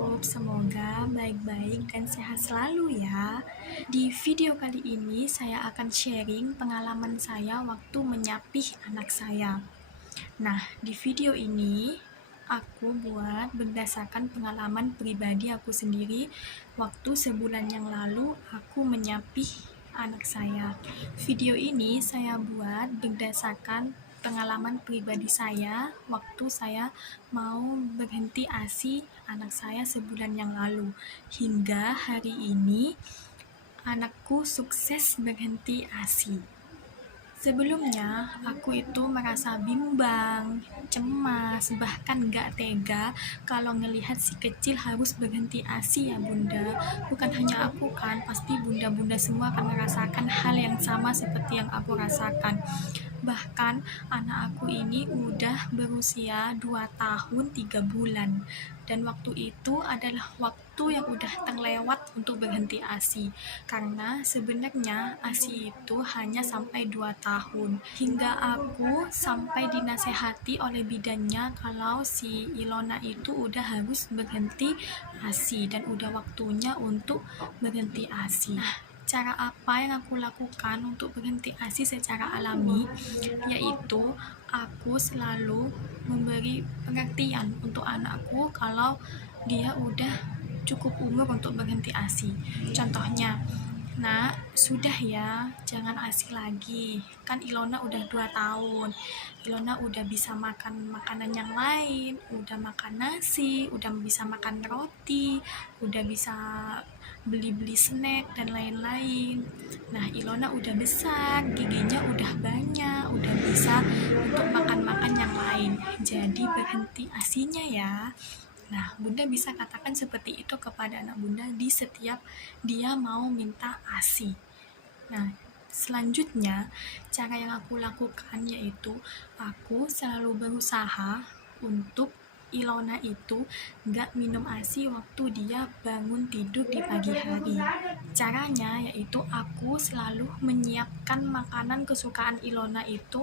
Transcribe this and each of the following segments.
YouTube, semoga baik-baik dan sehat selalu ya. Di video kali ini saya akan sharing pengalaman saya waktu menyapih anak saya. Nah, di video ini aku buat berdasarkan pengalaman pribadi aku sendiri waktu sebulan yang lalu aku menyapih anak saya. Video ini saya buat berdasarkan pengalaman pribadi saya waktu saya mau berhenti ASI anak saya sebulan yang lalu. Hingga hari ini anakku sukses berhenti ASI. Sebelumnya, aku itu merasa bimbang, cemas, bahkan gak tega kalau ngelihat si kecil harus berhenti ASI ya bunda. Bukan hanya aku kan, pasti bunda-bunda semua akan merasakan hal yang sama seperti yang aku rasakan. Bahkan anak aku ini udah berusia 2 tahun 3 bulan. Dan waktu itu adalah waktu yang udah terlewat untuk berhenti ASI. Karena sebenarnya ASI itu hanya sampai 2 tahun. Hingga aku sampai dinasehati oleh bidannya kalau si Ilona itu udah harus berhenti ASI dan udah waktunya untuk berhenti ASI. Cara apa yang aku lakukan untuk berhenti ASI secara alami, yaitu aku selalu memberi pengertian untuk anakku kalau dia udah cukup umur untuk berhenti ASI. Contohnya, "Nak, sudah ya, jangan ASI lagi. Kan Ilona udah 2 tahun. Ilona udah bisa makan makanan yang lain, udah makan nasi, udah bisa makan roti, udah bisa beli-beli snack dan lain-lain. Nah, Ilona udah besar, giginya udah banyak, udah bisa untuk makan-makan yang lain. Jadi berhenti ASInya ya." Nah, bunda bisa katakan seperti itu kepada anak bunda di setiap dia mau minta ASI. Nah, selanjutnya cara yang aku lakukan yaitu aku selalu berusaha untuk Ilona itu gak minum ASI waktu dia bangun tidur di pagi hari. Caranya yaitu aku selalu menyiapkan makanan kesukaan Ilona itu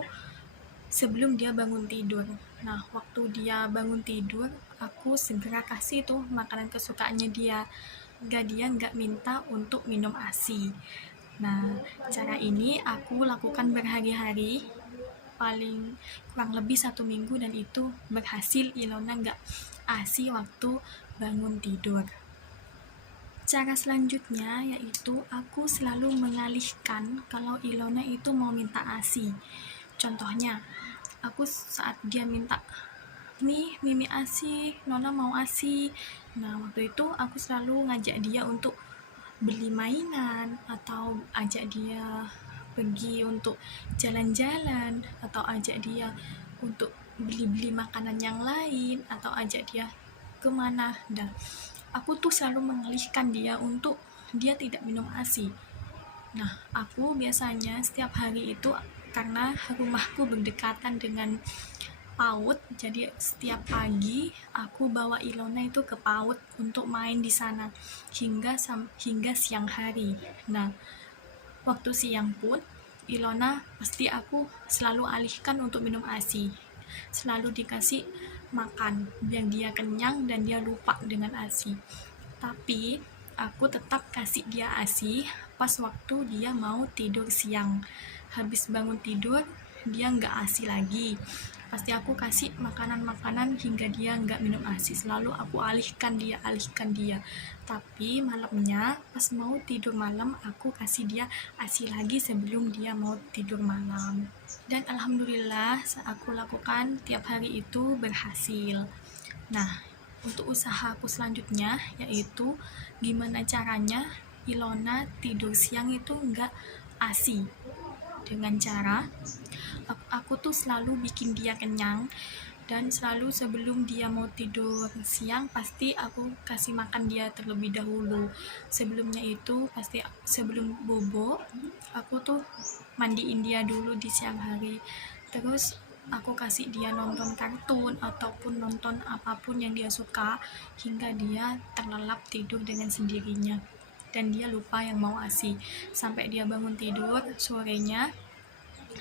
sebelum dia bangun tidur. Nah, waktu dia bangun tidur, aku segera kasih tuh makanan kesukaannya dia. Dia nggak minta untuk minum ASI. Nah, cara ini aku lakukan berhari-hari, paling kurang lebih 1 minggu, dan itu berhasil Ilona nggak ASI waktu bangun tidur. Cara selanjutnya yaitu aku selalu mengalihkan kalau Ilona itu mau minta ASI. Contohnya, aku saat dia minta, "Nih, Mimi ASI, Nona mau ASI." Nah, waktu itu aku selalu ngajak dia untuk beli mainan, atau ajak dia pergi untuk jalan-jalan, atau ajak dia untuk beli-beli makanan yang lain, atau ajak dia kemana. Dan aku tuh selalu mengalihkan dia untuk dia tidak minum ASI. Nah, aku biasanya setiap hari itu, karena rumahku berdekatan dengan PAUD, jadi setiap pagi aku bawa Ilona itu ke PAUD untuk main di sana hingga siang hari. Nah, waktu siang pun Ilona pasti aku selalu alihkan untuk minum ASI. Selalu dikasih makan biar dia kenyang dan dia lupa dengan ASI. Tapi aku tetap kasih dia ASI pas waktu dia mau tidur siang. Habis bangun tidur, dia nggak ASI lagi. Pasti aku kasih makanan-makanan hingga dia nggak minum ASI. Selalu aku alihkan dia. Tapi malamnya, pas mau tidur malam, aku kasih dia ASI lagi sebelum dia mau tidur malam. Dan alhamdulillah, aku lakukan tiap hari itu berhasil. Nah, untuk usaha aku selanjutnya yaitu gimana caranya Ilona tidur siang itu nggak ASI. Dengan cara aku tuh selalu bikin dia kenyang, dan selalu sebelum dia mau tidur siang pasti aku kasih makan dia terlebih dahulu. Sebelumnya itu pasti sebelum bobo aku tuh mandiin dia dulu di siang hari. Terus aku kasih dia nonton kartun ataupun nonton apapun yang dia suka hingga dia terlelap tidur dengan sendirinya dan dia lupa yang mau ASI. Sampai dia bangun tidur sorenya,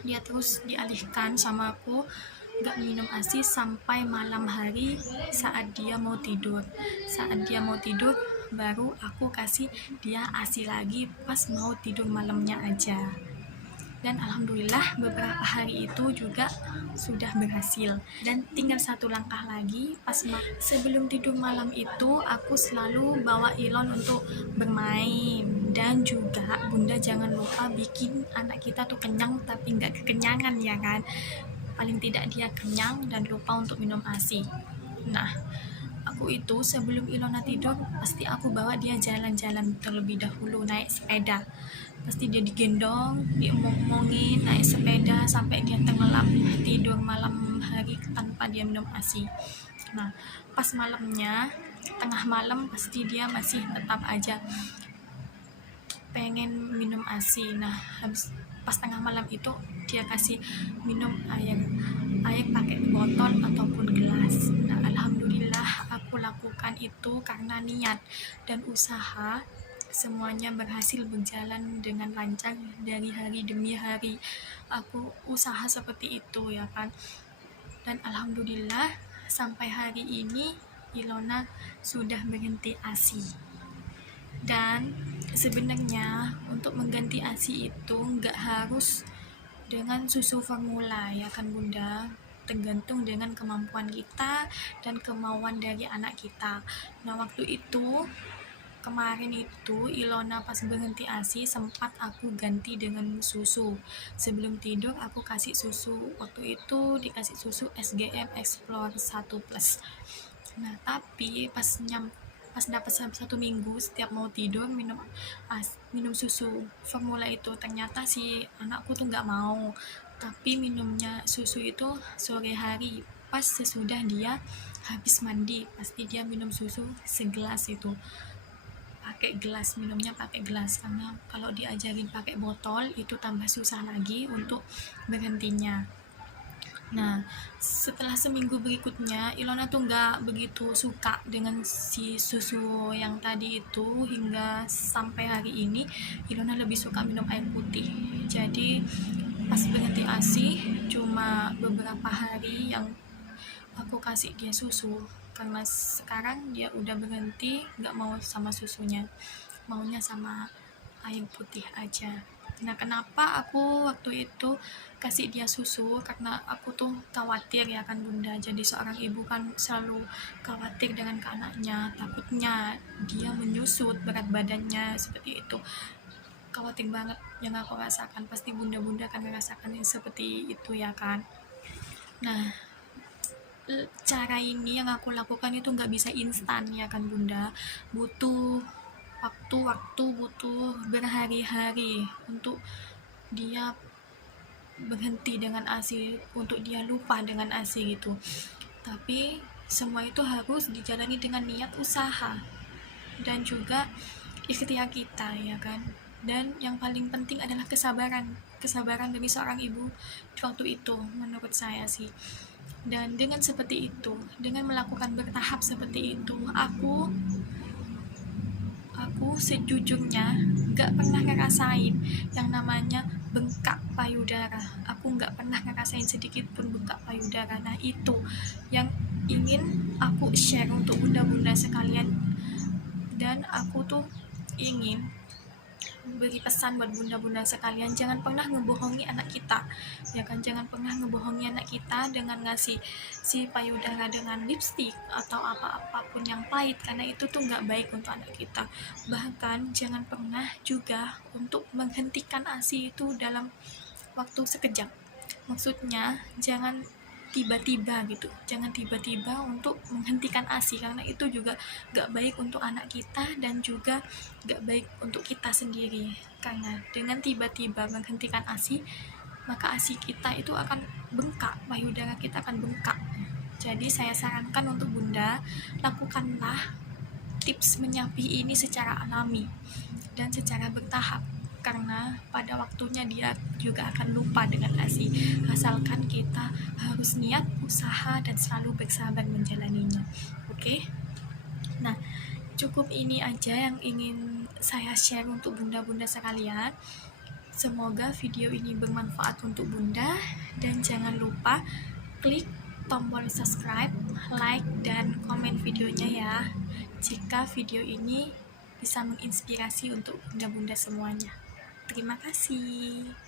dia terus dialihkan sama aku nggak minum ASI sampai malam hari saat dia mau tidur. Saat dia mau tidur baru aku kasih dia ASI lagi pas mau tidur malamnya aja. Dan alhamdulillah beberapa hari itu juga sudah berhasil. Dan tinggal satu langkah lagi, sebelum tidur malam itu aku selalu bawa Ilon untuk bermain. Dan juga bunda jangan lupa bikin anak kita tuh kenyang tapi nggak kekenyangan ya kan, paling tidak dia kenyang dan lupa untuk minum ASI. Nah, aku itu sebelum Ilona tidur pasti aku bawa dia jalan-jalan terlebih dahulu, naik sepeda. Pasti dia digendong, diomong-omongin, naik sepeda sampai dia tenggelam tidur malam hari tanpa dia minum ASI. Nah, pas malamnya, tengah malam pasti dia masih tetap aja pengen minum ASI. Nah, habis pas tengah malam itu dia kasih minum air pakai botol ataupun gelas. Nah, alhamdulillah aku lakukan itu karena niat dan usaha. Semuanya berhasil berjalan dengan lancar dari hari demi hari. Aku usaha seperti itu ya kan. Dan alhamdulillah sampai hari ini Ilona sudah berhenti ASI. Dan sebenarnya untuk mengganti ASI itu nggak harus dengan susu formula ya kan bunda, tergantung dengan kemampuan kita dan kemauan dari anak kita. Nah, waktu itu kemarin itu Ilona pas berhenti ASI sempat aku ganti dengan susu. Sebelum tidur aku kasih susu, waktu itu dikasih susu SGM Explore 1 Plus. Nah, tapi pas dapat 1 minggu setiap mau tidur minum susu formula itu, ternyata si anakku tuh nggak mau, tapi minumnya susu itu sore hari pas sesudah dia habis mandi. Pasti dia minum susu segelas itu pakai gelas, minumnya pakai gelas, karena kalau diajarin pakai botol itu tambah susah lagi untuk berhentinya. Nah, setelah seminggu berikutnya Ilona tuh nggak begitu suka dengan si susu yang tadi itu, hingga sampai hari ini Ilona lebih suka minum air putih. Jadi pas berhenti ASI cuma beberapa hari yang aku kasih dia susu, karena sekarang dia udah berhenti nggak mau sama susunya, maunya sama air putih aja. Nah, kenapa aku waktu itu kasih dia susu? Karena aku tuh khawatir ya kan bunda, jadi seorang ibu kan selalu khawatir dengan ke anaknya, takutnya dia menyusut berat badannya seperti itu. Khawatir banget yang aku rasakan, pasti bunda-bunda kan merasakan yang seperti itu ya kan. Nah, cara ini yang aku lakukan itu nggak bisa instan ya kan bunda, butuh waktu butuh berhari-hari untuk dia berhenti dengan ASI, untuk dia lupa dengan ASI gitu. Tapi semua itu harus dijalani dengan niat usaha dan juga ikhtiar kita ya kan. Dan yang paling penting adalah kesabaran dari seorang ibu waktu itu menurut saya sih. Dan dengan seperti itu, dengan melakukan bertahap seperti itu, aku sejujurnya gak pernah ngerasain yang namanya bengkak payudara. Aku gak pernah ngerasain sedikit pun bengkak payudara. Nah, itu yang ingin aku share untuk bunda-bunda sekalian. Dan aku tuh ingin beri pesan buat bunda-bunda sekalian, jangan pernah ngebohongi anak kita ya kan, jangan pernah ngebohongi anak kita dengan ngasih si payudara dengan lipstick atau apapun yang pahit, karena itu tuh nggak baik untuk anak kita. Bahkan jangan pernah juga untuk menghentikan ASI itu dalam waktu sekejap. Maksudnya jangan tiba-tiba gitu, jangan tiba-tiba untuk menghentikan ASI, karena itu juga gak baik untuk anak kita dan juga gak baik untuk kita sendiri. Karena dengan tiba-tiba menghentikan ASI, maka ASI kita itu akan bengkak, payudara kita akan bengkak. Jadi saya sarankan untuk bunda, lakukanlah tips menyapih ini secara alami dan secara bertahap, karena pada waktunya dia juga akan lupa dengan ASI, asalkan kita harus niat, usaha, dan selalu bersabar menjalaninya. Oke? Nah, cukup ini aja yang ingin saya share untuk bunda-bunda sekalian. Semoga video ini bermanfaat untuk bunda, dan jangan lupa klik tombol subscribe, like, dan komen videonya ya, jika video ini bisa menginspirasi untuk bunda-bunda semuanya. Terima kasih.